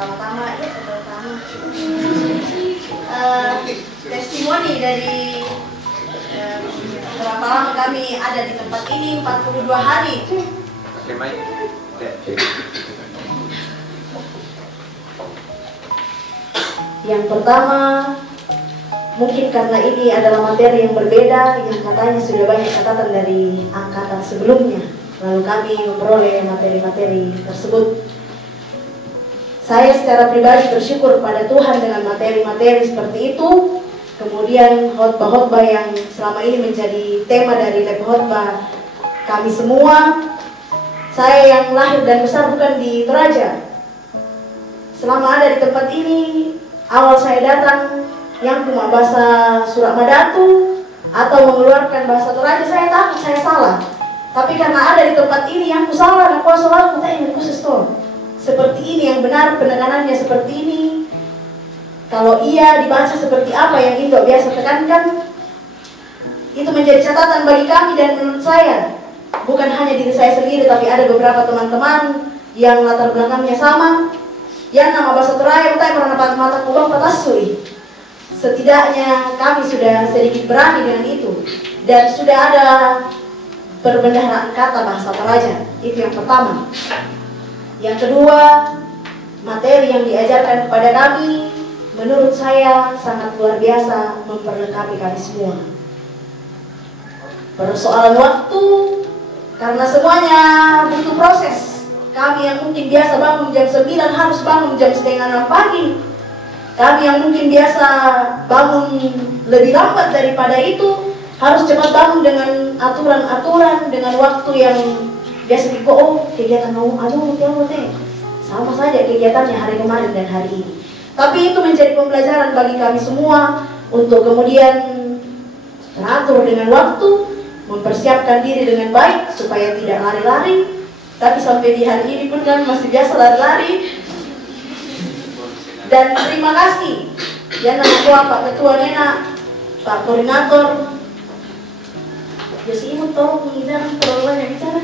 pertama-tama testimoni dari berapa lama kami ada di tempat ini, 42 hari. Yang pertama, mungkin karena ini adalah materi yang berbeda, yang katanya sudah banyak catatan dari angkatan sebelumnya, lalu kami memperoleh materi-materi tersebut. Saya secara pribadi bersyukur pada Tuhan dengan materi-materi seperti itu. Kemudian khotbah-khotbah yang selama ini menjadi tema dari lab khotbah kami semua. Saya yang lahir dan besar bukan di Toraja. Selama ada di tempat ini, awal saya datang yang cuma bahasa Suramadu atau mengeluarkan bahasa Toraja, saya takut saya salah. Tapi karena ada di tempat ini yang ku salah, aku selalu tanya khusus toh. Seperti ini yang benar, penekanannya seperti ini. Kalau iya dibaca seperti apa yang Indo biasa tekankan, itu menjadi catatan bagi kami dan menurut saya, bukan hanya diri saya sendiri, tapi ada beberapa teman-teman yang latar belakangnya sama, yang nama bahasa Toraja, tapi pernah dapat mata kubang patasui. Setidaknya kami sudah sedikit berani dengan itu, dan sudah ada perbendaharaan kata bahasa Toraja. Itu yang pertama. Yang kedua, materi yang diajarkan kepada kami menurut saya sangat luar biasa, memperlengkapi kami semua. Persoalan waktu, karena semuanya butuh proses. Kami yang mungkin biasa bangun jam 9 harus bangun jam setengah 6 pagi. Kami yang mungkin biasa bangun lebih lambat daripada itu harus cepat bangun dengan aturan-aturan, dengan waktu yang biasa di kegiatan sama saja kegiatannya hari kemarin dan hari ini. Tapi itu menjadi pembelajaran bagi kami semua untuk kemudian teratur dengan waktu, mempersiapkan diri dengan baik supaya tidak lari-lari. Tapi sampai di hari ini pun kan masih biasa lari-lari. Dan terima kasih ya nama Pak Ketua Nena, Pak Koordinator. Jadi imut tolong menghindar terlalu banyak bicara.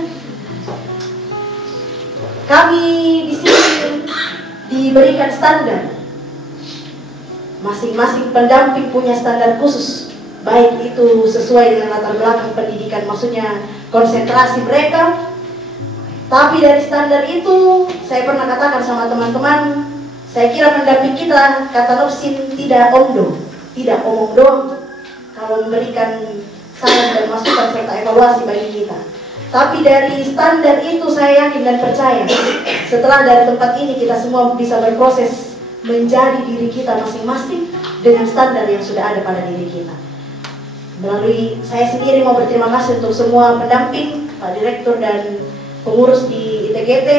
Kami di sini diberikan standar. Masing-masing pendamping punya standar khusus, baik itu sesuai dengan latar belakang pendidikan, maksudnya konsentrasi mereka. Tapi dari standar itu, saya pernah katakan sama teman-teman, saya kira pendamping kita, kata Nopsin, tidak omdo, tidak omong doang kalau memberikan saran dan masukan serta evaluasi bagi kita. Tapi dari standar itu saya yakin dan percaya, setelah dari tempat ini kita semua bisa berproses menjadi diri kita masing-masing dengan standar yang sudah ada pada diri kita. Melalui saya sendiri mau berterima kasih untuk semua pendamping, Pak Direktur dan pengurus di ITGT.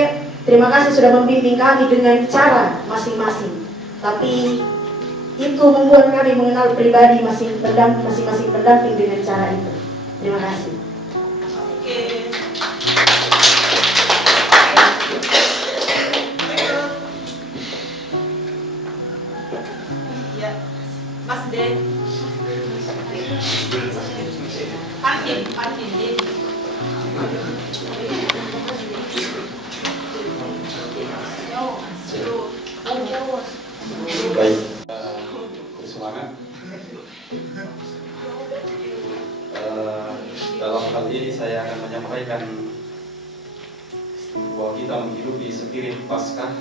Terima kasih sudah membimbing kami dengan cara masing-masing. Tapi itu membuat kami mengenal pribadi masing-masing pendamping dengan cara itu. Terima kasih. Oke. Mas Den, Pantin Den. Baik, bersemangat. Dalam hal ini saya akan menyampaikan bahwa kita menghidupi spirit Paskah.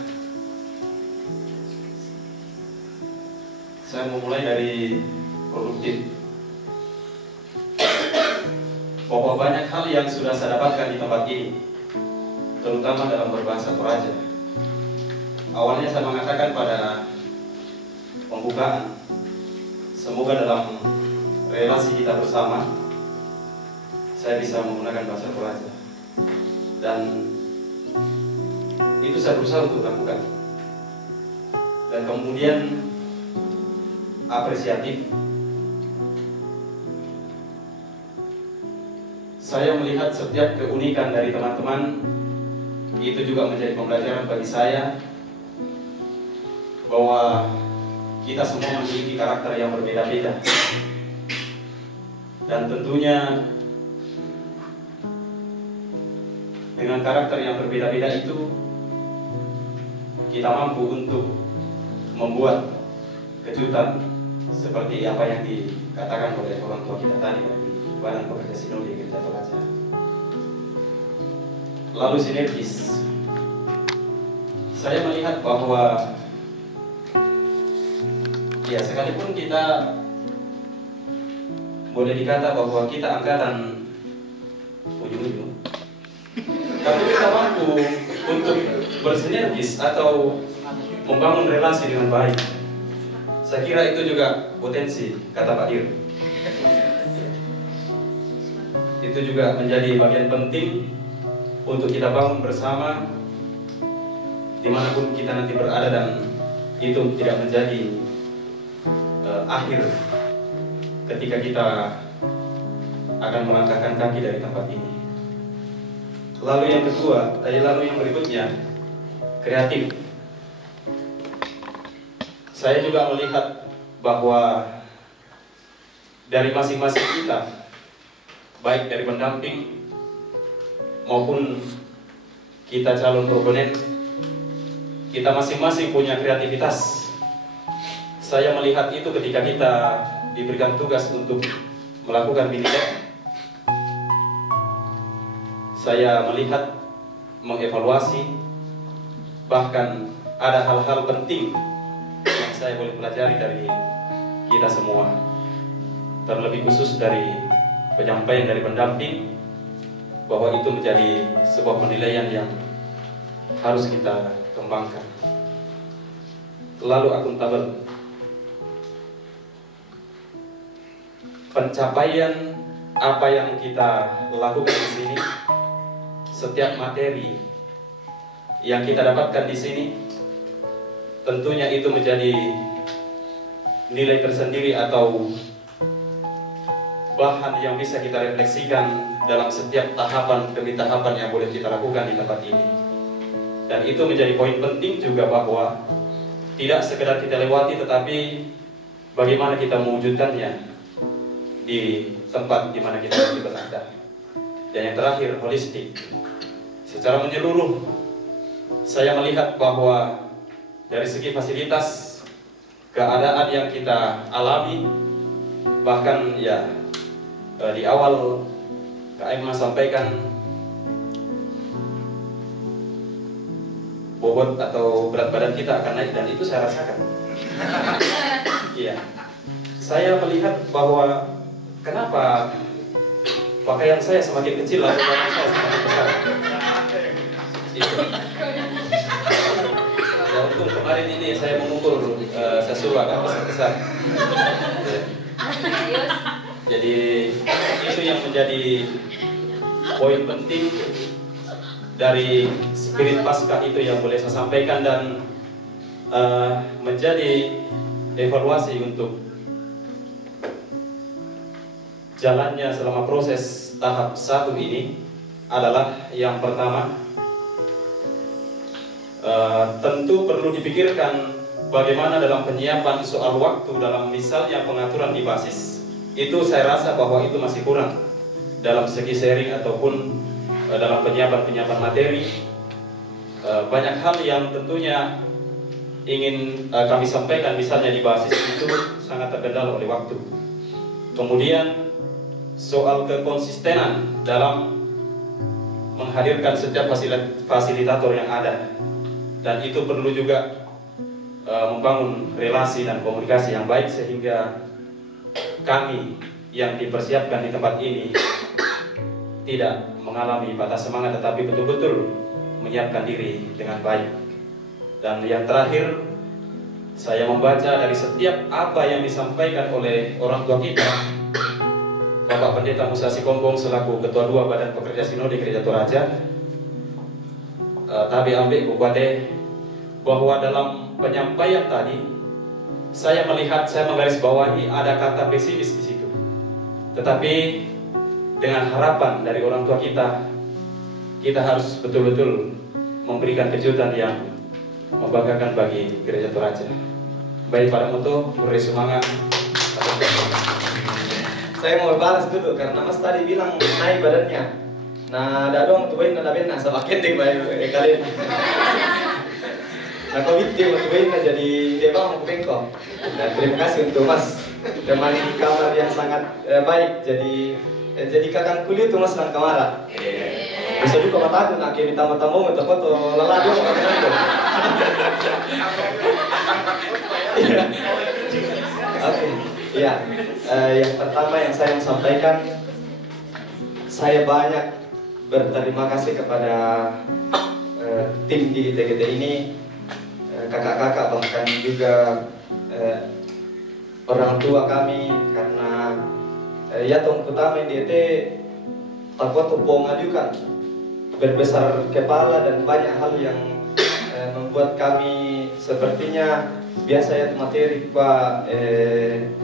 Saya memulai dari produktif. Bahwa banyak hal yang sudah saya dapatkan di tempat ini, terutama dalam berbahasa Toraja. Awalnya saya mengatakan pada pembukaan, semoga dalam relasi kita bersama, saya bisa menggunakan bahasa Toraja. Dan itu saya berusaha untuk lakukan. Dan kemudian apresiatif, saya melihat setiap keunikan dari teman-teman. Itu juga menjadi pembelajaran bagi saya bahwa kita semua memiliki karakter yang berbeda-beda, dan tentunya dengan karakter yang berbeda-beda itu kita mampu untuk membuat kejutan seperti apa yang dikatakan oleh orang tua kita tadi dari Badan Pekerja Sinode Gereja Toraja. Lalu sinergis. Saya melihat bahwa ya sekalipun kita boleh dikata bahwa kita angkatan ujung-ujung, tapi kita mampu untuk bersinergis atau membangun relasi dengan baik. Saya kira itu juga potensi, kata Pak Dir. Itu juga menjadi bagian penting untuk kita bangun bersama dimanapun kita nanti berada, dan itu tidak menjadi akhir ketika kita akan melangkahkan kaki dari tempat ini. Lalu yang kedua, lalu yang berikutnya, kreatif. Saya juga melihat bahwa dari masing-masing kita, baik dari pendamping maupun kita calon proponen, kita masing-masing punya kreativitas. Saya melihat itu ketika kita diberikan tugas untuk melakukan bidding. Saya melihat, mengevaluasi, bahkan ada hal-hal penting yang saya boleh pelajari dari kita semua, terlebih khusus dari penyampaian dari pendamping, bahwa itu menjadi sebuah penilaian yang harus kita kembangkan. Lalu akuntabel. Pencapaian apa yang kita lakukan di sini, setiap materi yang kita dapatkan di sini, tentunya itu menjadi nilai tersendiri atau bahan yang bisa kita refleksikan dalam setiap tahapan demi tahapan yang boleh kita lakukan di tempat ini. Dan itu menjadi poin penting juga, bahwa tidak sekedar kita lewati, tetapi bagaimana kita mewujudkannya di tempat di mana kita nanti berada. Dan yang terakhir, holistik. Secara menyeluruh, saya melihat bahwa dari segi fasilitas, keadaan yang kita alami, bahkan ya di awal KM sampaikan bobot atau berat badan kita akan naik, dan itu saya rasakan. Iya, saya melihat bahwa kenapa pakaian saya semakin kecil lalu badan saya semakin besar. Itu. Ya, untung kemarin ini saya mengukur sesuatu agak besar-besar. Jadi itu yang menjadi poin penting dari spirit Paskah itu yang boleh saya sampaikan, dan menjadi evaluasi untuk jalannya selama proses tahap 1 ini adalah yang pertama, tentu perlu dipikirkan bagaimana dalam penyiapan soal waktu dalam misalnya pengaturan di basis. Itu saya rasa bahwa itu masih kurang dalam segi sharing ataupun dalam penyiapan materi. Banyak hal yang tentunya ingin kami sampaikan misalnya di basis itu sangat terkendala oleh waktu. Kemudian soal kekonsistenan dalam menghadirkan setiap fasilitator yang ada, dan itu perlu juga membangun relasi dan komunikasi yang baik sehingga kami yang dipersiapkan di tempat ini tidak mengalami patah semangat, tetapi betul-betul menyiapkan diri dengan baik. Dan yang terakhir, saya membaca dari setiap apa yang disampaikan oleh orang tua kita, Bapak Pendeta Musa Sikombong selaku Ketua 2 Badan Pekerja Sinode Gereja Toraja, Tabi Ambek Bupate, bahwa dalam penyampaian tadi saya melihat, saya menggarisbawahi ada kata pesimis di situ. Tetapi dengan harapan dari orang tua kita, kita harus betul-betul memberikan kejutan yang membanggakan bagi Gereja Toraja. Baik Pak Muto, beri semangat. Saya mau balas dulu karena Mas tadi bilang naik badannya. Nah, ada dong tuain ada benar sama kending baik kalian. Nah, COVID dia motivated jadi dia bang bengkok. Nah, terima kasih untuk Mas temani di kamar yang sangat baik. Jadi kakang kuliah tuh Mas nang kamar. Bisa juga mata aku nak kini tamu-tamu untuk foto lelah dong itu. Oke, ya. Yang pertama yang saya mau sampaikan, saya banyak berterima kasih kepada tim di TGT ini, kakak-kakak bahkan juga orang tua kami, karena ya tong utama di DT takwa tumpong ajukan berbesar kepala dan banyak hal yang membuat kami sepertinya biasa ya materi Pak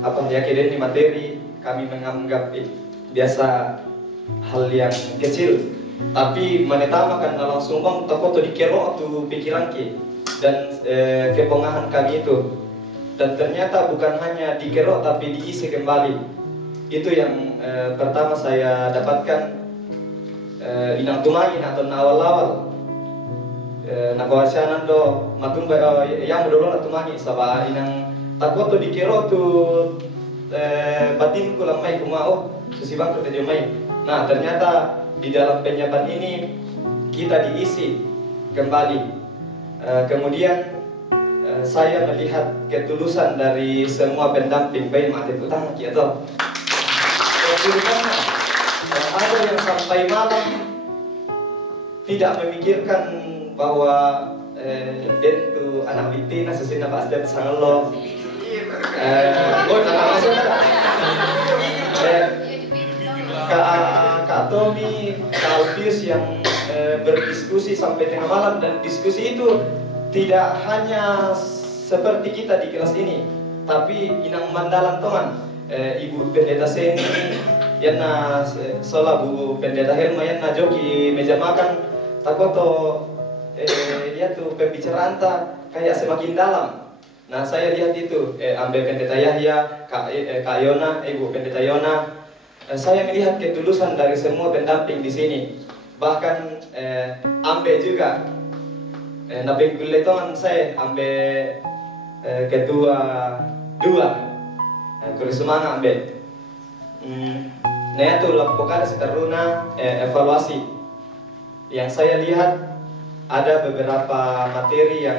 apa ya kira materi kami menganggap biasa hal yang kecil, tapi menetamakan langsung bang takwa tu dikero tu pikiran ki dan kepengahan kami itu, dan ternyata bukan hanya dikerok tapi diisi kembali. Itu yang pertama saya dapatkan. Inang tumangin atau awal-awal nakawasyanan do matumba yang dulu na tumangi saba inang takut tu dikero tu batinku lamai kumao susibang kerja mai. Nah ternyata di dalam penyiapan ini kita diisi kembali. Kemudian saya melihat ketulusan dari semua pendamping baik mati utang atau ada yang sampai malam tidak memikirkan bahwa den tu anak binti na susina bastet sangalo Kak Tommy, Kak Alfius yang berdiskusi sampai tengah malam, dan diskusi itu tidak hanya seperti kita di kelas ini, tapi inang mandalan teman Ibu Pendeta Seni Yana sola Bu Pendeta Helma Yana joki meja makan takoto ya tuh pembicaraan kayak semakin dalam. Nah saya lihat itu ambil Pendeta Yahya, Kak Yona, Ibu Pendeta Yona, saya melihat ketulusan dari semua pendamping di sini. Bahkan ambil juga namping kuletongan saya ambil ketua dua Kurisumana ambil. Nah itu lakukan seteruna evaluasi. Yang saya lihat ada beberapa materi yang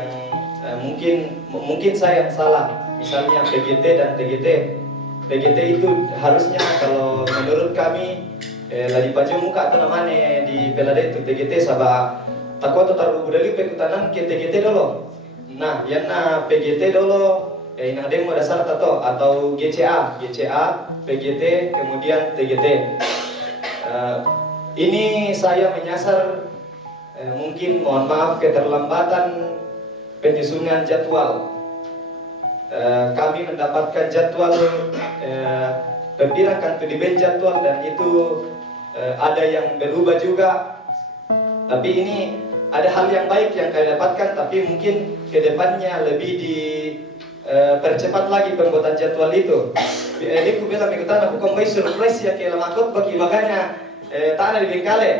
mungkin saya yang salah. Misalnya PGT dan TGT. PGT itu harusnya kalau menurut kami lagi paju muka atau namanya di pelada itu TGT sabah takut taruh budali pekutanan ke TGT dulu. Nah yang PGT dulu inang demo dasar atau GCA, PGT, kemudian TGT. Ini saya menyasar mungkin mohon maaf keterlambatan penyusunan jadwal. Kami mendapatkan jadwal pempirankan to di jadwal dan itu ada yang berubah juga. Tapi ini ada hal yang baik yang kami dapatkan, tapi mungkin kedepannya lebih percepat lagi pembuatan jadwal itu. Ini aku bilang ikutan aku kembali surprise ya ke lamakot bagi makanya tak ada di Bengkale.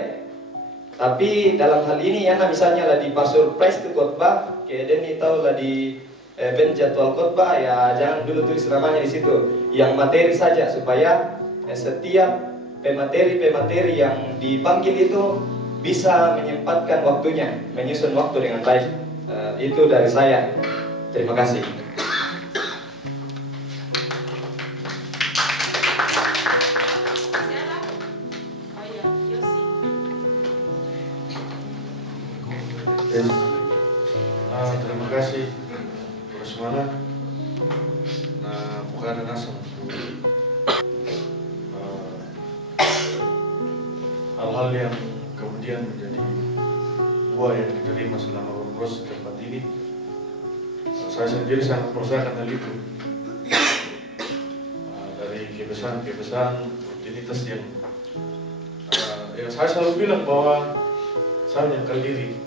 Tapi dalam hal ini ya misalnya lah di pas surprise itu khotbah, kemudian ini tahu lah di ben jadwal khotbah ya jangan dulu tulis namanya di situ. Yang materi saja supaya setiap pemateri yang dipanggil itu bisa menyempatkan waktunya, menyusun waktu dengan baik. Itu dari saya. Terima kasih. Terima kasih Rosmana. Nah, bukan nasab hal-hal yang kemudian menjadi buah yang diterima selama berproses di tempat ini. Saya sendiri sangat merasakan hal itu dari kebesaran rutinitas yang saya selalu bilang bahwa saya menyangkal diri.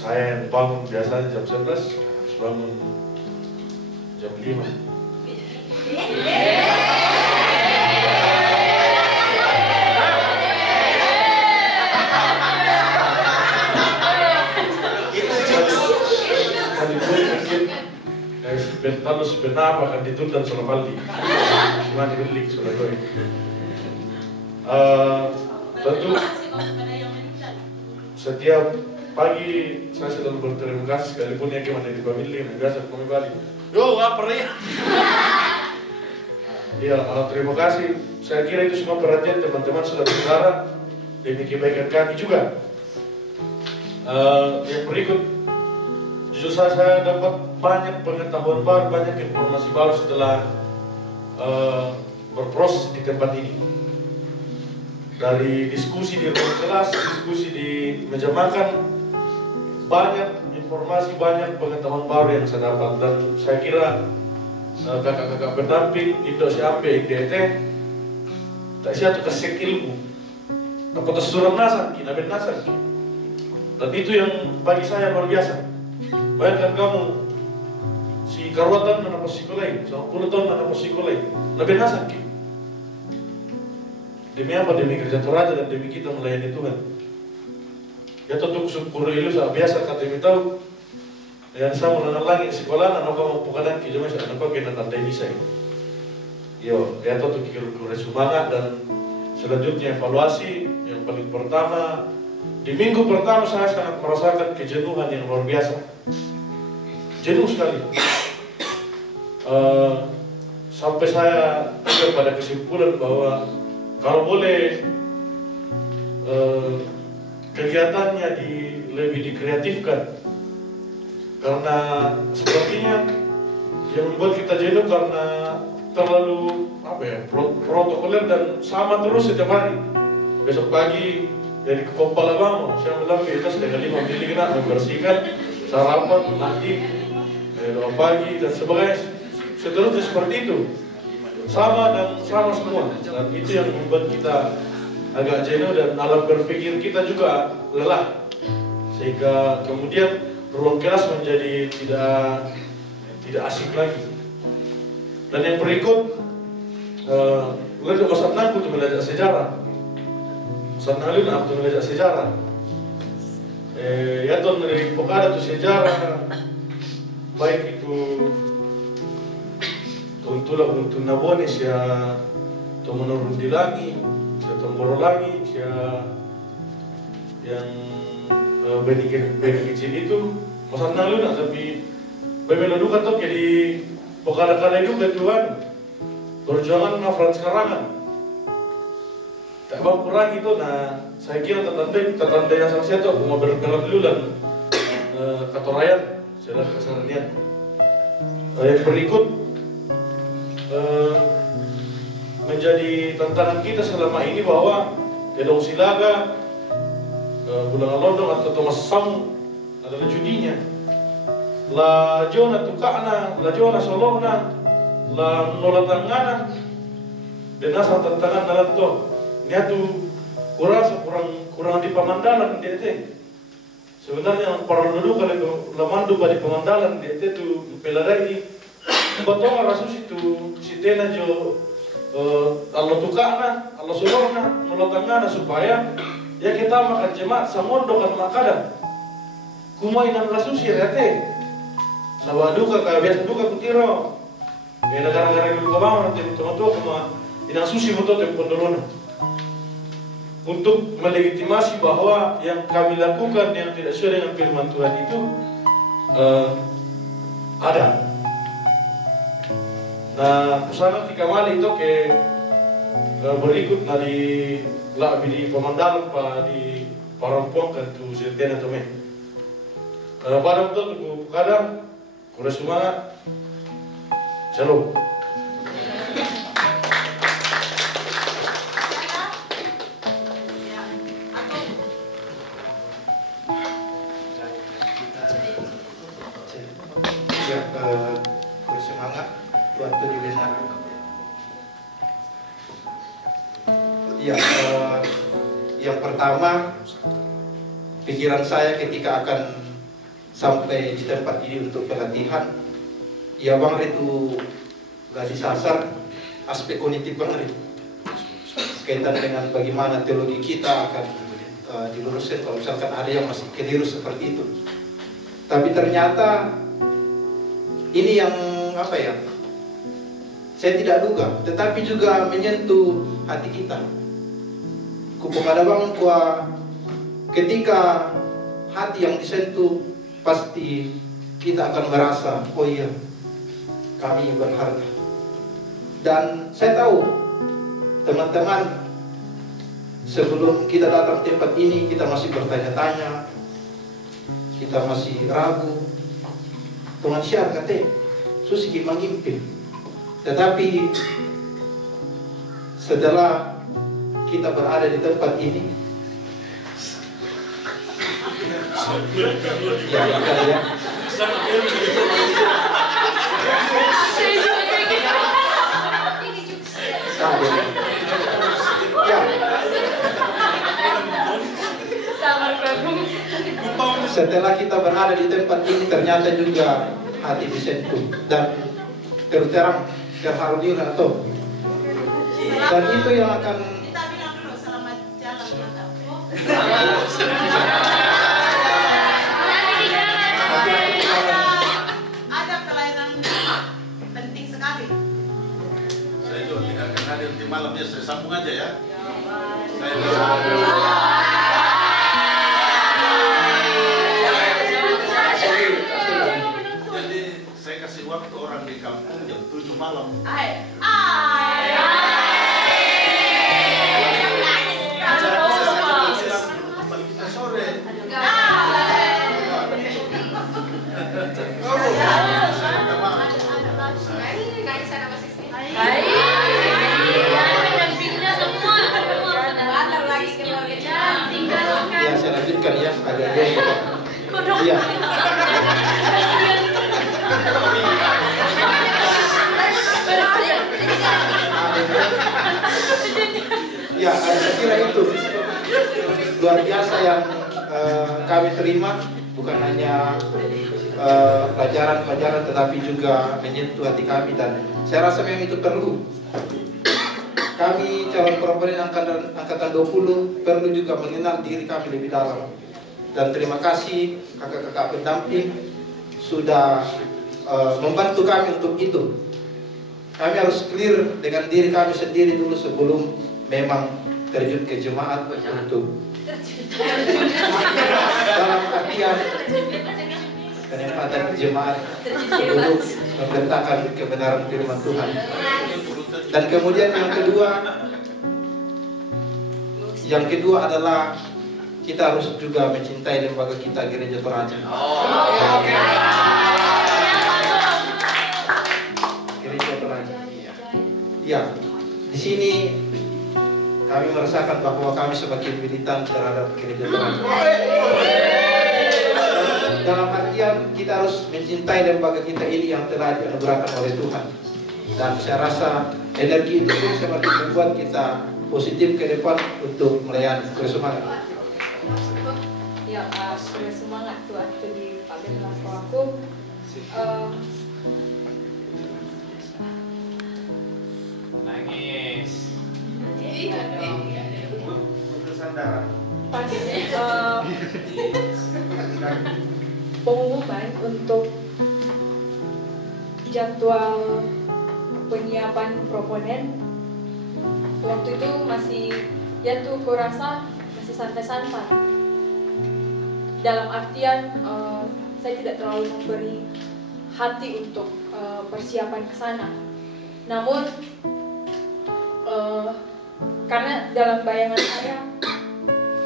Saya yang bangun biasanya jam 11, harus bangun jam 5. terus benar akan ditunda Solavaldi. Cuma dibeli sudah gue. Tentu setiap pagi saya selalu berterima kasih sekalipun ya kemana di pemilih biasa kami balik. Yo apa ya? Iya, terima kasih. Saya kira itu semua perhatian teman-teman saudara-saudara demi kebaikan kami juga. Yang berikut, jujur saya dapat banyak pengetahuan baru, banyak informasi baru setelah berproses di tempat ini. Dari diskusi di ruang kelas, diskusi di meja makan, banyak informasi, banyak pengetahuan baru yang saya dapat. Dan saya kira kakak-kakak pendamping Indo siampe IDT tak siapa kasih ilmu dapat surat nasan kita nasan, dan itu yang bagi saya luar biasa. Bayangkan kamu si karuatan mana posikolai, 10 tahun mana posikolai, lebih nasan ki. Demi apa? Demi kerja Toraja dan demi kita melayani Tuhan. Ya tentu syukur itu biasa kata demi tahu. Dan saya mengenal lagi sekolah, anak kamu bukan ki cuma anak kau kena tandai bisa. Yo, ya tentu kira-kira semangat dan selanjutnya evaluasi. Yang paling pertama, di minggu pertama saya sangat merasakan kejenuhan yang luar biasa. Jenuh sekali. Sampai saya pada kesimpulan bahwa kalau boleh kegiatannya lebih dikreatifkan. Karena sepertinya yang membuat kita jenuh karena terlalu protokoler dan sama terus setiap hari. Besok pagi dari kepala bangun, saya bilang kita setengah 5 mili kena membersihkan, sarapan, mandi, doa pagi dan sebagainya. Seterusnya seperti itu, sama dan sama semua. Dan itu yang membuat kita agak jenuh dan alam berpikir kita juga lelah, sehingga kemudian ruang kelas menjadi tidak asik lagi. Dan yang berikut, udah Mas Adnan untuk belajar sejarah. Mas Adnan untuk belajar sejarah. Ya tuh dari pokada tuh sejarah, baik itu untuk Nabones ya, atau menurun di lagi, ya tomboro lagi, ya yang benih kecil itu masa nalu nak tapi bagaimana juga tuh jadi pokada-kada itu ketuan perjuangan Frans Karangan tak bang kurang itu. Nah saya kira tertanda yang sama saya tuh mau bergerak dulu dan katorayan saya kesaranian. Yang berikut menjadi tantangan kita selama ini bahwa Dedong Silaga, Bulan London atau Thomas Samu adalah judinya. La Jona Tukana, La Jona Solona, La Nola Tangana, dan asal tantangan dalam to. Dia tuh kurang di pemandalan dia teh. Sebenarnya para dulu kalau itu lamandu pada pemandalan dia teh tuh peladai. Betul rasus itu si tena jo Allah Tukana, Allah Solona, Nola Tangana supaya ya kita makan jemaat samondo kan makanan kumainan rasusi rete sawa duka kayak biasa duka kutiro ya negara-negara dulu kebangun nanti teman-teman kuma inang susi betul yang pendorona untuk melegitimasi bahwa yang kami lakukan yang tidak sesuai dengan firman Tuhan itu ada. Nah pesanan di kamali itu ke berikut dari labi di pemandalan pa di parampong kan tu sirtena tu me. Pada betul tu kadang kurang semangat. Shalom. Ya, bersemangat Tuhan tu dibenar. Ya, yang pertama pikiran saya ketika akan sampai di tempat ini untuk pelatihan, ya bang itu gak disasar aspek kognitif bang kaitan dengan bagaimana teologi kita akan diluruskan kalau misalkan ada yang masih keliru seperti itu. Tapi ternyata ini yang apa ya, saya tidak duga, tetapi juga menyentuh hati kita. Kupokada bangun kuah, ketika hati yang disentuh, pasti kita akan merasa, oh iya, kami berharga. Dan saya tahu, teman-teman, sebelum kita datang tempat ini, kita masih bertanya-tanya, kita masih ragu. Tuhan siar kata, susi mengimpi. Tetapi setelah kita berada di tempat ini, ya. Setelah kita berada di tempat ini, ternyata juga hati disentuh dan terus terang terharu juga atau dan itu yang akan kita bilang dulu selamat jalan mantap. Ada pelayanan penting sekali. Saya juga tidak akan hadir di malamnya, saya sambung aja ya. Jadi saya kasih waktu orang di kampung jam 7 malam. Sore. ya saya lanjutkan ya agak jauh. Iya. Ya, saya kira itu luar biasa yang kami terima, bukan hanya pelajaran-pelajaran tetapi juga menyentuh hati kami, dan saya rasa memang itu perlu. Kami calon perempuan angkatan 20 perlu juga mengenal diri kami lebih dalam. Dan terima kasih kakak-kakak pendamping sudah membantu kami untuk itu. Kami harus clear dengan diri kami sendiri dulu sebelum memang terjun ke jemaat untuk dalam artian penempatan jemaat sebelum memberitakan kebenaran firman Tuhan. Dan kemudian yang kedua adalah kita harus juga mencintai lembaga kita, Gereja Toraja. Gereja Toraja. Ya, di sini kami merasakan bahwa kami semakin militan terhadap Gereja Toraja. Dalam artian kita harus mencintai lembaga kita ini yang telah dianugerahkan oleh Tuhan. Dan saya rasa energi itu semakin membuat kita positif ke depan untuk melayani. Bersemangat. Ya, bersemangat tuh waktu di Pak Ben aku. Nangis. Pas pengumuman untuk jadwal penyiapan proponen, waktu itu masih, ya tuh kurasa masih santai-santai. Dalam artian saya tidak terlalu memberi hati untuk persiapan ke sana. Namun karena dalam bayangan saya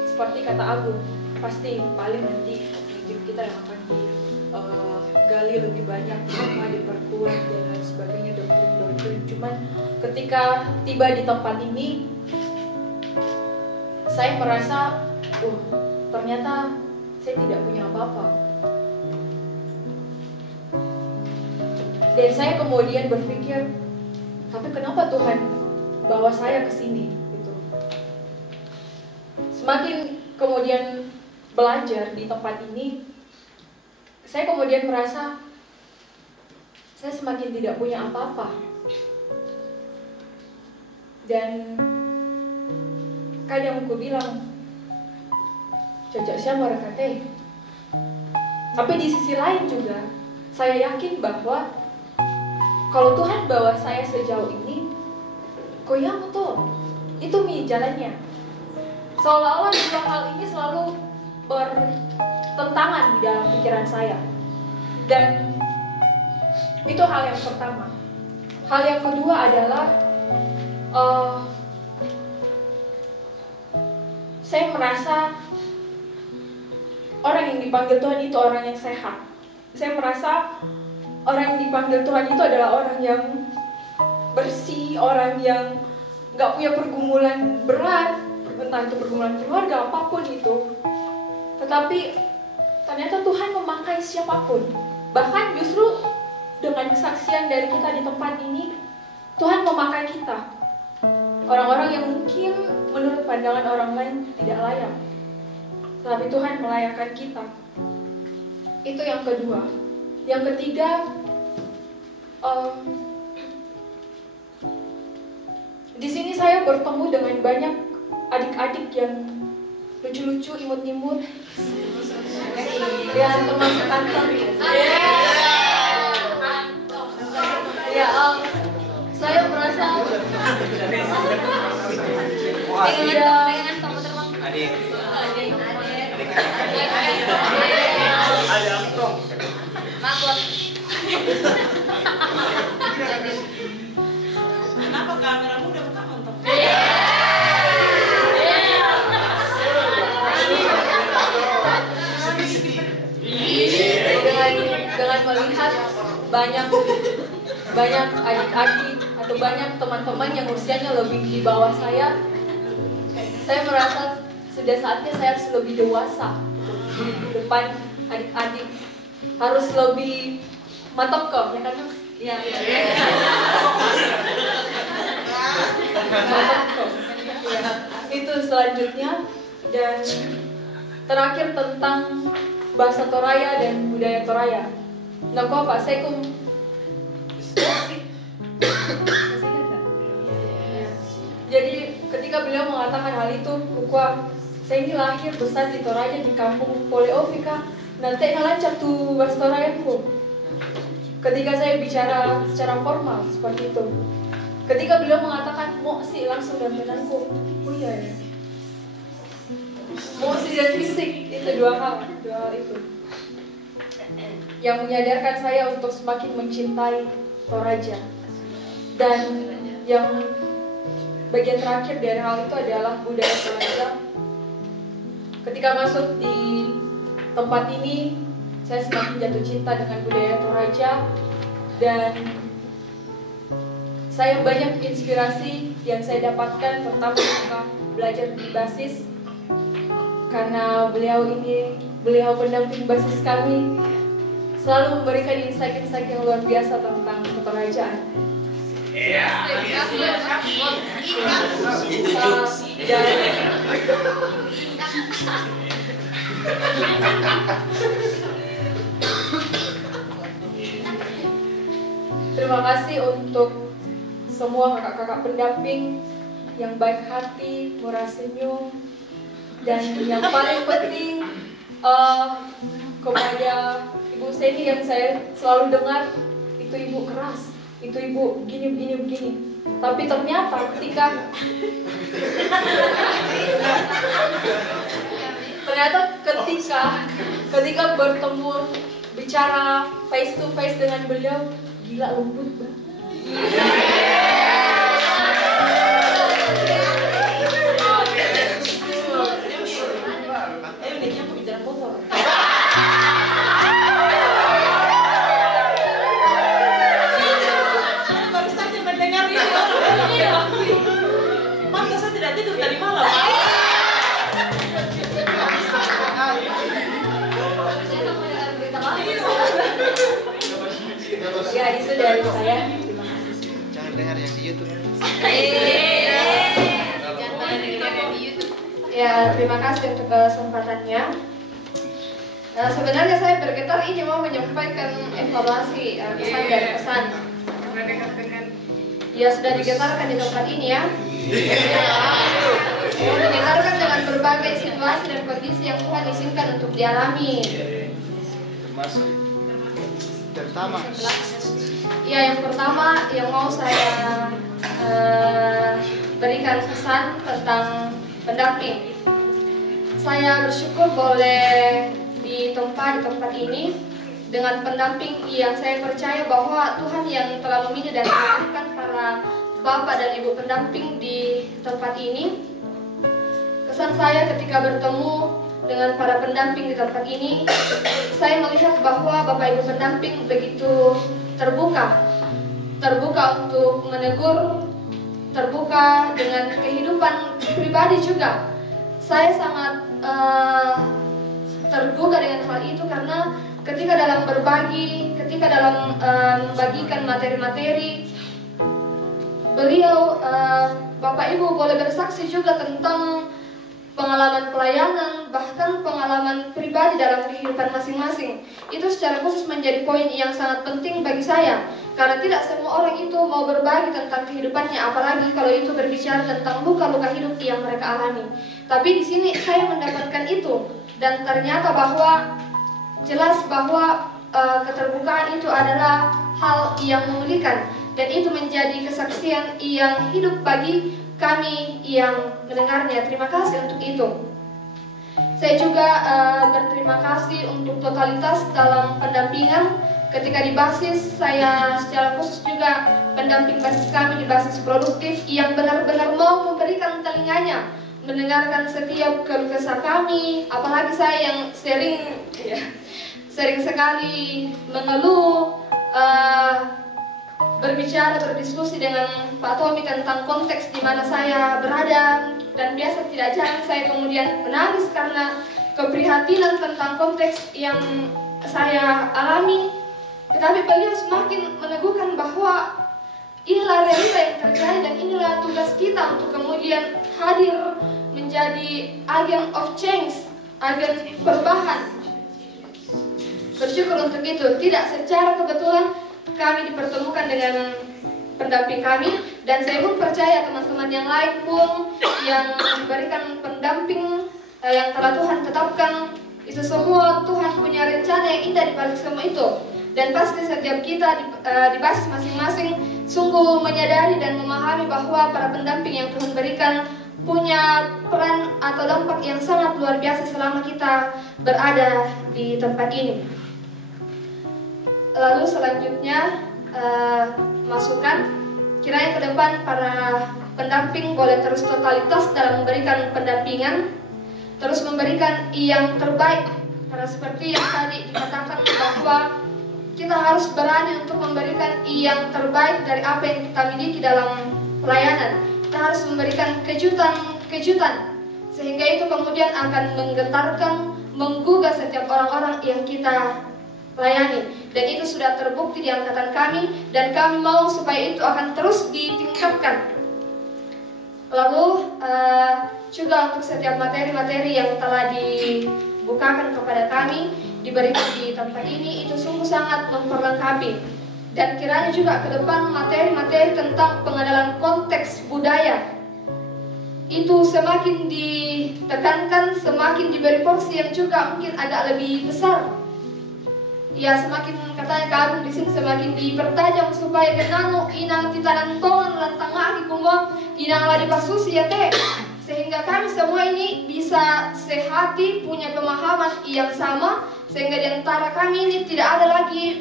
seperti kata Agung, pasti paling nanti objektif kita yang akan digali lebih banyak, diperkuat dan lain sebagainya, doktrin-doktrin. Cuman ketika tiba di tempat ini, saya merasa, ternyata saya tidak punya apa-apa. Dan saya kemudian berpikir, tapi kenapa Tuhan bawa saya ke sini? Gitu. Semakin kemudian belajar di tempat ini, saya kemudian merasa saya semakin tidak punya apa-apa. Dan kadang aku bilang, cocok siapa rekate. Tapi di sisi lain juga, saya yakin bahwa kalau Tuhan bawa saya sejauh ini, koyang tuh, itu mi jalannya. Seolah-olah dua hal ini selalu bertentangan di dalam pikiran saya. Dan itu hal yang pertama. Hal yang kedua adalah saya merasa orang yang dipanggil Tuhan itu orang yang sehat. Saya merasa orang yang dipanggil Tuhan itu adalah orang yang bersih, orang yang gak punya pergumulan berat, entah itu pergumulan keluarga, apapun itu. Tetapi ternyata Tuhan memakai siapapun. Bahkan justru dengan kesaksian dari kita di tempat ini, Tuhan memakai kita. Orang-orang yang mungkin menurut pandangan orang lain tidak layak, tapi Tuhan melayakkan kita. Itu yang kedua. Yang ketiga, di sini saya bertemu dengan banyak adik-adik yang lucu-lucu, imut-imut, dan teman sekantong. Ya, saya merasa Kenapa kameramu udah buka untuk? dengan melihat banyak adik-adik atau banyak teman-teman yang usianya lebih di bawah saya merasa sudah saatnya saya harus lebih dewasa di depan adik-adik, harus lebih matang kok, ya kan Mas? Iya. Matang kok. Itu selanjutnya. Dan terakhir tentang bahasa Toraya dan budaya Toraya. Nah, kok Pak Sekum? Jadi ketika beliau mengatakan hal itu, kukuah saya ini lahir besar di Toraja di kampung Poleovika, nanti lancar tuh bahasa Torayaku. Ketika saya bicara secara formal seperti itu, ketika beliau mengatakan moksi langsung dan menanku, oh iya ya. Moksi dan fisik itu dua hal itu yang menyadarkan saya untuk semakin mencintai Toraja. Dan yang bagian terakhir dari hal itu adalah budaya Toraja. Ketika masuk di tempat ini, saya semakin jatuh cinta dengan budaya Toraja dan saya banyak inspirasi yang saya dapatkan, pertama ketika belajar di basis, karena beliau pendamping basis kami, selalu memberikan insight-insight yang luar biasa tentang ketorajaan. Terima kasih untuk semua kakak-kakak pendamping yang baik hati, murah senyum, dan yang paling penting kepada Ibu Seni yang saya selalu dengar, itu Ibu keras, itu Ibu begini. Tapi ternyata ketika bertemu bicara face to face dengan beliau, gila lembut banget. Baru saja mendengar ini. Pantas saya tidak tidur tadi malam. Ya, itu dari saya. Jangan dengar yang di YouTube. Ya, terima kasih untuk kesempatannya. Nah, sebenarnya saya bergetar ini mau menyampaikan evaluasi pesan dari pesan. Ya, sudah digetarkan di tempat ini ya. Digetarkan dengan berbagai situasi dan kondisi yang Tuhan izinkan untuk dialami. Pertama Ya, yang pertama yang mau saya berikan pesan tentang pendamping. Saya bersyukur boleh di tempat ini dengan pendamping yang saya percaya bahwa Tuhan yang telah memilih dan mengirimkan para bapak dan ibu pendamping di tempat ini. Kesan saya ketika bertemu dengan para pendamping di tempat ini, saya melihat bahwa bapak ibu pendamping begitu terbuka untuk menegur, terbuka dengan kehidupan pribadi juga. Saya sangat tergugah dengan hal itu karena ketika dalam berbagi, ketika dalam membagikan materi-materi, beliau bapak ibu boleh bersaksi juga tentang pengalaman pelayanan, bahkan pengalaman pribadi dalam kehidupan masing-masing. Itu secara khusus menjadi poin yang sangat penting bagi saya, karena tidak semua orang itu mau berbagi tentang kehidupannya, apalagi kalau itu berbicara tentang luka-luka hidup yang mereka alami. Tapi di sini saya mendapatkan itu, dan ternyata bahwa jelas bahwa keterbukaan itu adalah hal yang memulihkan, dan itu menjadi kesaksian yang hidup bagi kami yang mendengarnya. Terima kasih untuk itu. Saya juga berterima kasih untuk totalitas dalam pendampingan. Ketika di basis, saya secara khusus juga pendamping basis kami di basis produktif yang benar-benar mau memberikan telinganya, mendengarkan setiap keluh kesah kami. Apalagi saya yang sering sekali mengeluh, berbicara, berdiskusi dengan Pak Tommy tentang konteks di mana saya berada, dan biasa tidak jarang saya kemudian menangis karena keprihatinan tentang konteks yang saya alami. Tetapi beliau semakin meneguhkan bahwa inilah realita yang terjadi dan inilah tugas kita untuk kemudian hadir menjadi agen of change, agen perubahan. Bersyukur untuk itu. Tidak secara kebetulan kami dipertemukan dengan pendamping kami, dan saya pun percaya teman-teman yang lain pun yang memberikan pendamping yang telah Tuhan tetapkan, itu semua Tuhan punya rencana yang indah di balik semua itu. Dan pasti setiap kita di basis masing-masing sungguh menyadari dan memahami bahwa para pendamping yang Tuhan berikan punya peran atau dampak yang sangat luar biasa selama kita berada di tempat ini. Lalu selanjutnya masukan, kiranya ke depan para pendamping boleh terus totalitas dalam memberikan pendampingan, terus memberikan yang terbaik, karena seperti yang tadi dikatakan bahwa kita harus berani untuk memberikan yang terbaik dari apa yang kita miliki dalam pelayanan. Kita harus memberikan kejutan-kejutan, sehingga itu kemudian akan menggetarkan, menggugah setiap orang-orang yang kita layani. Dan itu sudah terbukti di angkatan kami, dan kami mau supaya itu akan terus ditingkatkan. Lalu juga untuk setiap materi-materi yang telah dibukakan kepada kami, diberikan di tempat ini, itu sungguh sangat memperlengkapi. Dan kiranya juga ke depan materi-materi tentang pengenalan konteks budaya itu semakin ditekankan, semakin diberi porsi yang juga mungkin agak lebih besar. Ya, semakin katanya kagum di sini semakin dipertajam supaya kenanu inang titanantongan lantang ngaki kumong inang ladi pasusi ya teh, sehingga kami semua ini bisa sehati, punya pemahaman yang sama, sehingga di antara kami ini tidak ada lagi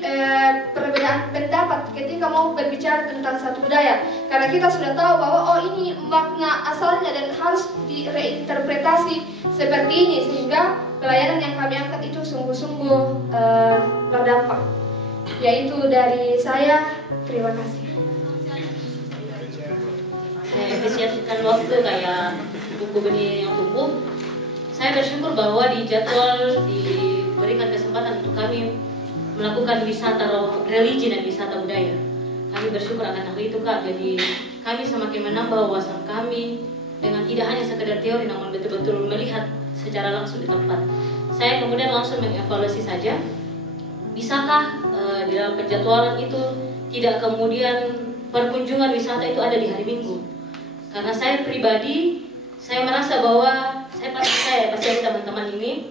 perbedaan pendapat ketika mau berbicara tentang satu budaya, karena kita sudah tahu bahwa oh ini makna asalnya dan harus direinterpretasi seperti ini, sehingga pelayanan yang kami angkat itu sungguh-sungguh berdampak. Yaitu dari saya, terima kasih. Saya efisienkan waktu kayak buku benih yang tumbuh. Saya bersyukur bahwa di jadwal diberikan kesempatan untuk kami melakukan wisata religi dan wisata budaya. Kami bersyukur akan hal itu, Kak. Jadi kami semakin menambah wawasan kami dengan tidak hanya sekedar teori, namun betul-betul melihat secara langsung di tempat. Saya kemudian langsung mengevaluasi saja, bisakah di dalam penjadwalan itu tidak kemudian perkunjungan wisata itu ada di hari Minggu. Karena saya pribadi, saya merasa bahwa saya pasti ada teman-teman ini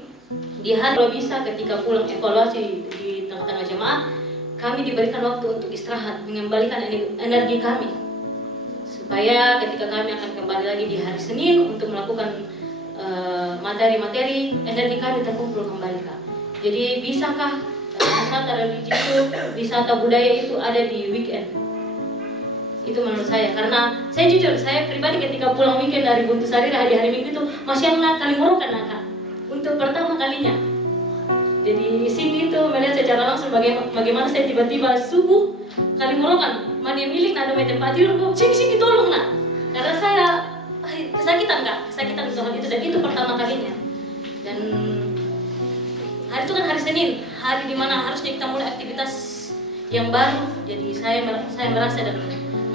di hari kalau bisa ketika pulang evaluasi di tengah-tengah jemaat, kami diberikan waktu untuk istirahat, mengembalikan energi kami, supaya ketika kami akan kembali lagi di hari Senin untuk melakukan materi-materi, energi kami terkumpul kembali, Kak. Jadi bisakah wisata religi itu, wisata budaya itu ada di weekend? Itu menurut saya, karena saya jujur, saya pribadi ketika pulang weekend dari Buntusari di hari Minggu itu masih yang Kalimorokan, Kak, untuk pertama kalinya. Jadi di sini itu melihat secara langsung bagaimana saya tiba-tiba subuh Kalimorokan, mana milik ada tempat tidur, kok sini tolong nak, karena saya kesakitan, Kak, kesakitan untuk hal itu, dan itu pertama kalinya. Dan hari itu kan hari Senin, hari dimana harusnya kita mulai aktivitas yang baru. Jadi saya merasa dan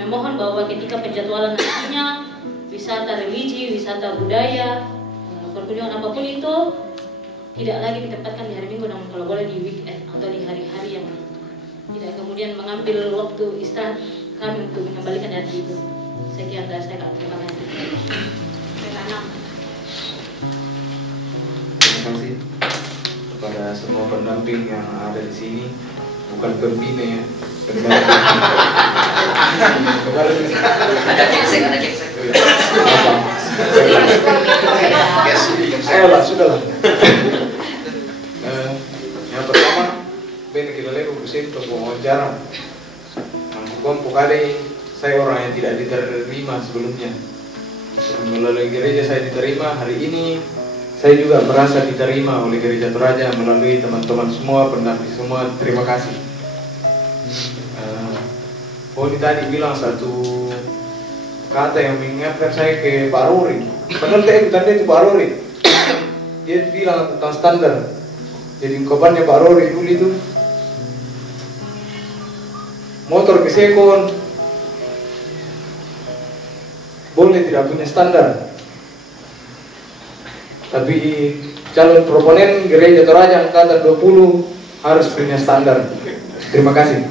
memohon bahwa ketika penjadwalan nantinya wisata religi, wisata budaya, perkunjungan apapun itu tidak lagi ditempatkan di hari Minggu, namun kalau boleh di weekend atau di hari-hari yang tidak kemudian mengambil waktu istirahat kami untuk mengembalikan energi itu. Sekian dari saya, Kak. Terima kasih. Terima kasih kepada semua pendamping yang ada di sini, bukan pembina ya. Sudahlah. Yang pertama, benar kita lihat untuk wawancara. Kelompok saya orang yang tidak diterima sebelumnya. Melalui gereja saya diterima, hari ini saya juga merasa diterima oleh Gereja Toraja melalui teman-teman semua, pendamping semua. Terima kasih. Poni tadi bilang satu kata yang mengingatkan saya ke Pak Rory. Padahal bukan itu Pak Rory. Dia bilang tentang standar. Jadi ungkapannya Pak Rory dulu itu, motor ke sekon boleh tidak punya standar, tapi calon proponen Gereja Toraja angkatan 20 harus punya standar. Terima kasih.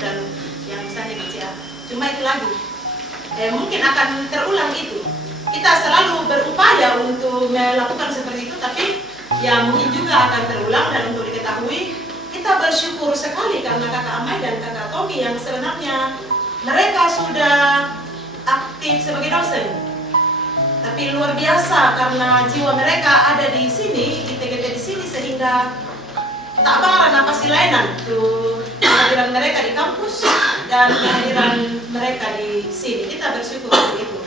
Dan yang misalnya kecil, cuma itu lagi. Mungkin akan terulang itu. Kita selalu berupaya untuk melakukan seperti itu, tapi ya mungkin juga akan terulang. Dan untuk diketahui, kita bersyukur sekali karena Kakak Amai dan Kakak Tommy yang sebenarnya mereka sudah aktif sebagai dosen, tapi luar biasa karena jiwa mereka ada di sini, di TGP di sini, sehingga tak bakalan apa sih lainan tuh kehadiran mereka di kampus dan kehadiran mereka di sini. Kita bersyukur untuk itu.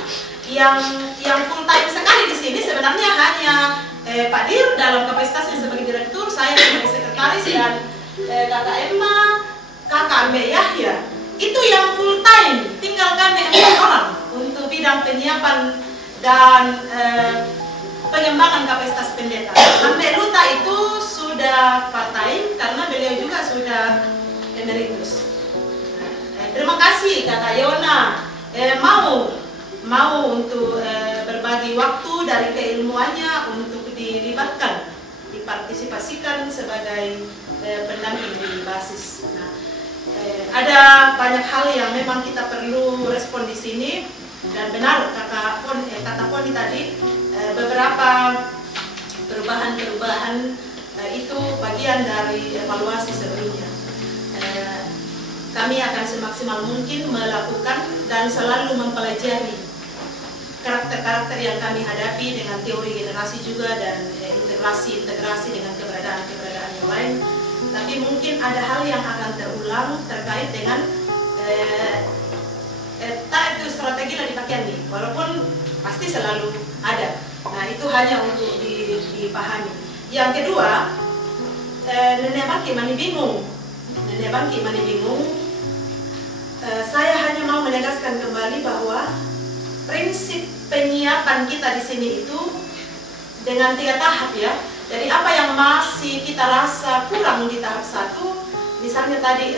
Yang full time sekali di sini sebenarnya hanya Pak Dir dalam kapasitasnya sebagai direktur, saya sebagai sekretaris, dan Kakak Emma, Kakak Mbak Yahya. Itu yang full time. Tinggal kami 4 orang untuk bidang penyiapan dan pengembangan kapasitas pendeta. Mbak Luta itu sudah part time karena beliau juga sudah emeritus. Terima kasih Kakak Yona mau untuk berbagi waktu dari keilmuannya untuk dilibatkan, dipartisipasikan sebagai pendamping di basis. Nah, ada banyak hal yang memang kita perlu respon di sini, dan benar kata Poni tadi, beberapa perubahan-perubahan itu bagian dari evaluasi sebelumnya. Kami akan semaksimal mungkin melakukan dan selalu mempelajari karakter-karakter yang kami hadapi dengan teori generasi juga, dan integrasi dengan keberadaan yang lain. Tapi mungkin ada hal yang akan terulang terkait dengan tak itu strategi lah dipakai nih, walaupun pasti selalu ada. Nah, itu hanya untuk dipahami. Yang kedua, Nenek Bangki Mani bingung. Nenek Bangki Mani bingung. Saya hanya mau menegaskan kembali bahwa prinsip penyiapan kita di sini itu dengan 3 tahap ya. Jadi apa yang masih kita rasa kurang di tahap 1, misalnya tadi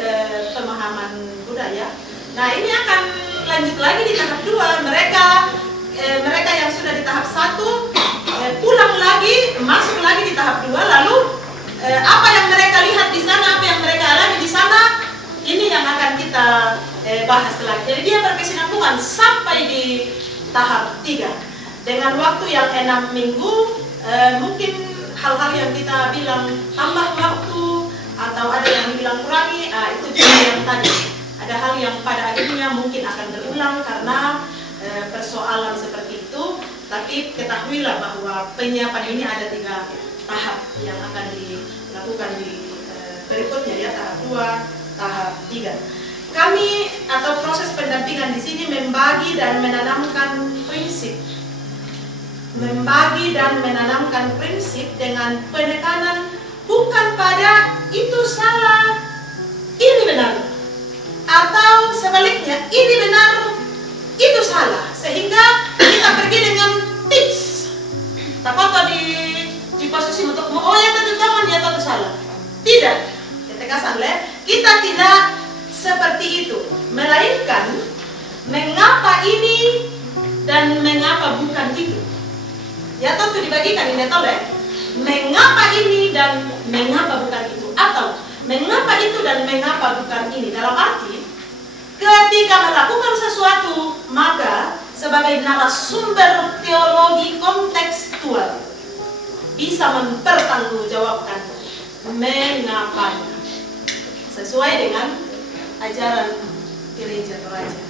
pemahaman budaya. Nah, ini akan lanjut lagi di tahap 2. Mereka yang sudah di tahap 1 pulang lagi, masuk lagi di tahap 2, lalu apa yang mereka lihat di sana, apa yang mereka alami di sana, ini yang akan kita bahas lagi. Jadi dia berkesinambungan sampai di tahap 3 dengan waktu yang 6 minggu. Mungkin hal-hal yang kita bilang tambah waktu atau ada yang bilang kurangi, itu juga yang tadi. Ada hal yang pada akhirnya mungkin akan berulang karena persoalan seperti itu. Tapi ketahuilah bahwa penyiapan ini ada 3 tahap yang akan dilakukan di berikutnya ya, tahap 2, tahap 3. Kami atau proses pendampingan di sini membagi dan menanamkan prinsip. Membagi dan menanamkan prinsip dengan penekanan bukan pada itu salah, ini benar. Atau sebaliknya, ini benar, itu salah. Sehingga kita pergi dengan tips. Tak foto di posisi untuk oh ya tentu jangan ya tentu salah. Tidak. Kita tidak seperti itu, melainkan mengapa ini dan mengapa bukan itu. Ya tentu dibagikan ini tahu ya. Mengapa ini dan mengapa bukan itu, atau mengapa itu dan mengapa bukan ini. Dalam arti ketika melakukan sesuatu maka sebagai narasumber teologi kontekstual bisa mempertanggungjawabkan mengapanya sesuai dengan ajaran gereja Toraja.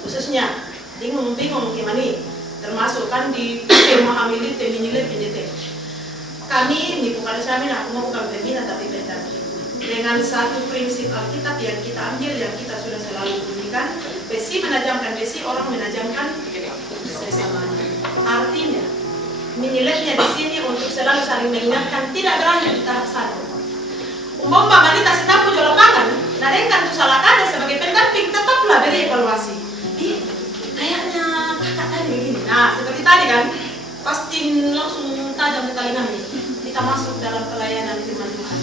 Khususnya bingung gimana nih, termasuk kan di memahami teminilit pendidik. Kami ini bukan kami, aku mau bukan pembina tapi pendamping. Dengan satu prinsip Alkitab yang kita ambil, yang kita sudah selalu bunyikan, besi menajamkan besi, orang menajamkan sesamanya. Artinya, miniletnya di sini untuk selalu saling mengingatkan, tidak berakhir di tahap 1. Umpama kita setapu jual lapangan, nadengkan tuh salah kada sebagai pendamping, tetaplah beri evaluasi. Kayaknya kakak tadi begini. Nah, seperti tadi kan, pasti langsung tajam di telinga nih. Kita masuk dalam pelayanan firman Tuhan.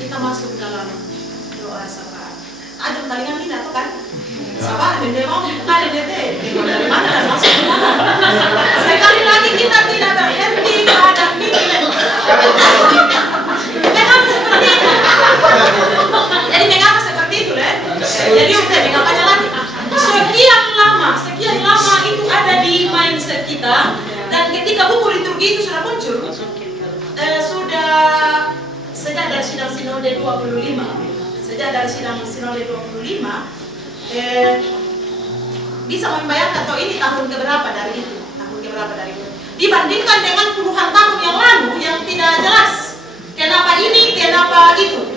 Kita masuk dalam doa syafaat. Tajam telinga ini atau kan? Syafaat dan mau ada dete. Dari mana dan masuk ke mana? Sekali lagi kita tidak berhenti terhadap minilet. Mengapa seperti itu? Jadi mengapa seperti itu, Le? Jadi udah mengapanya lagi? Sekian lama itu ada di mindset kita. Dan ketika buku liturgi itu sudah muncul, sudah sejak dari sidang sinode 25, bisa membayangkan atau ini tahun keberapa dari itu, dibandingkan dengan puluhan tahun yang lalu yang tidak jelas kenapa ini, kenapa itu.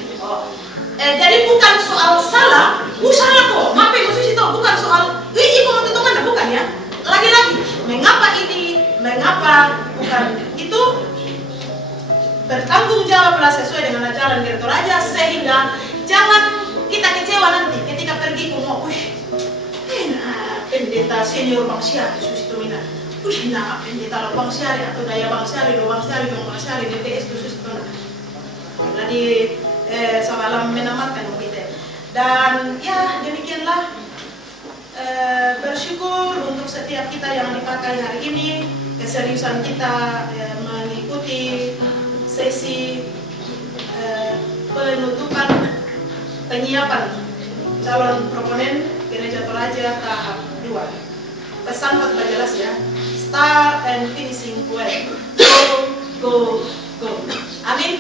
Jadi bukan soal salah, salah kok, maaf khusus itu bukan soal, ibu mau teman bukan ya. Lagi-lagi, mengapa ini, mengapa bukan itu, bertanggung jawablah sesuai dengan ajaran gereja Toraja, sehingga jangan kita kecewa nanti ketika pergi ke mau, pendeta senior Bangsiari, Susi Tumina, pendeta Bangsiari atau daya Bangsiari, DTS Susi Tumina. Jadi semalam menamatkan kita. Dan ya demikianlah, bersyukur untuk setiap kita yang dipakai hari ini, keseriusan kita mengikuti sesi penutupan penyiapan calon proponen Gereja Toraja tahap 2. Pesan khotbah jelas ya, start and finishing well, go. Amin.